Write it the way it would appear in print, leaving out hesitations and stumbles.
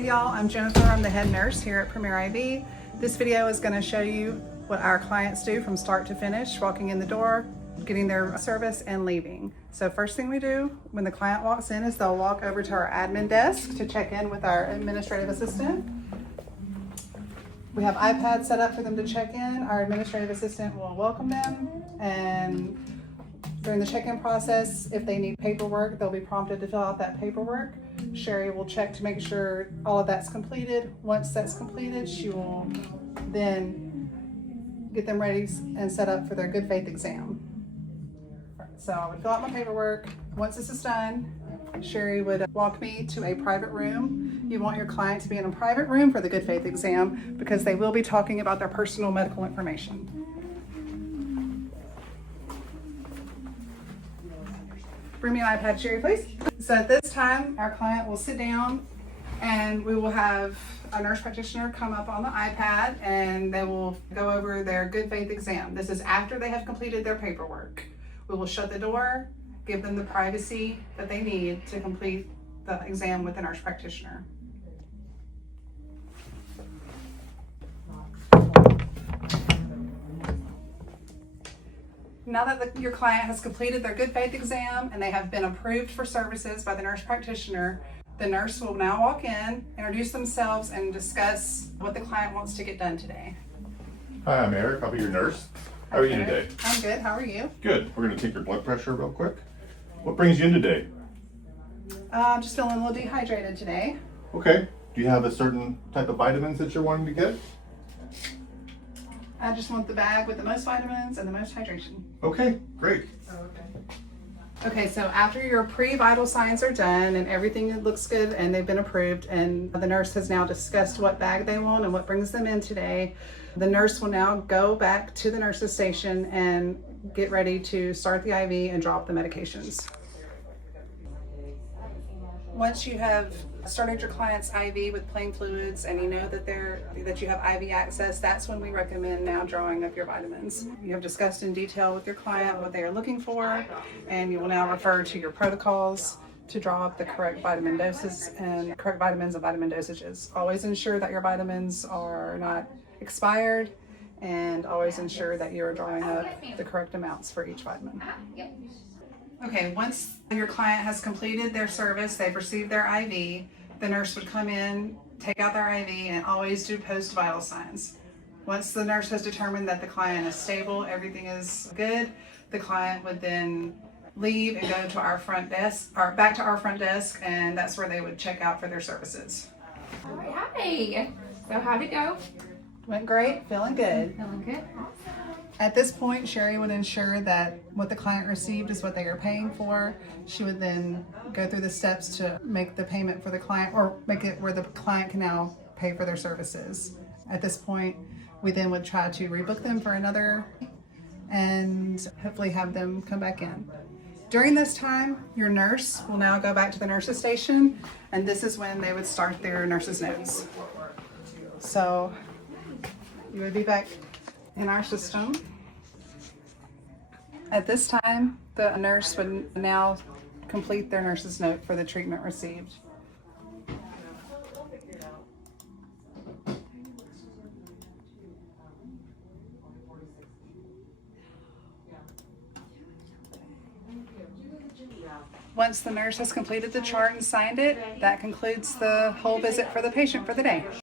Hey y'all, I'm Jennifer. I'm the head nurse here at Premier IV. This video is going to show you what our clients do from start to finish, walking in the door, getting their service, and leaving. So first thing we do when the client walks in is they'll walk over to our admin desk to check in with our administrative assistant. We have iPads set up for them to check in. Our administrative assistant will welcome them, and during the check-in process, if they need paperwork, they'll be prompted to fill out that paperwork. Sherry will check to make sure all of that's completed. Once that's completed, she will then get them ready and set up for their good faith exam. So I would fill out my paperwork. Once this is done, Sherry would walk me to a private room. You want your client to be in a private room for the good faith exam because they will be talking about their personal medical information. Bring me an iPad, Sherry, please. So at this time, our client will sit down and we will have a nurse practitioner come up on the iPad and they will go over their good faith exam. This is after they have completed their paperwork. We will shut the door, give them the privacy that they need to complete the exam with the nurse practitioner. Now that your client has completed their good faith exam and they have been approved for services by the nurse practitioner, the nurse will now walk in, introduce themselves, and discuss what the client wants to get done today. Hi, I'm Eric. I'll be your nurse. How are you today? I'm good. How are you? Good. We're going to take your blood pressure real quick. What brings you in today? I'm just feeling a little dehydrated today. Okay. Do you have a certain type of vitamins that you're wanting to get? I just want the bag with the most vitamins and the most hydration. Okay, great. Okay, so after your pre-vital signs are done and everything looks good and they've been approved and the nurse has now discussed what bag they want and what brings them in today, the nurse will now go back to the nurse's station and get ready to start the IV and drop the medications. Once you have started your client's IV with plain fluids and you know that you have IV access, that's when we recommend now drawing up your vitamins. You have discussed in detail with your client what they are looking for, and you will now refer to your protocols to draw up the correct vitamin doses and correct vitamins and vitamin dosages. Always ensure that your vitamins are not expired, and always ensure that you're drawing up the correct amounts for each vitamin. Okay, once your client has completed their service, they've received their IV, the nurse would come in, take out their IV, and always do post-vital signs. Once the nurse has determined that the client is stable, everything is good, the client would then leave and go to our front desk, or back to our front desk, and that's where they would check out for their services. All right, hi. So how'd it go? Went great, feeling good. Feeling good. At this point, Sherry would ensure that what the client received is what they are paying for. She would then go through the steps to make the payment for the client, or make it where the client can now pay for their services. At this point, we then would try to rebook them for another and hopefully have them come back in. During this time, your nurse will now go back to the nurse's station, and this is when they would start their nurse's notes. So you would be back in our system. At this time, the nurse would now complete their nurse's note for the treatment received. Once the nurse has completed the chart and signed it, that concludes the whole visit for the patient for the day.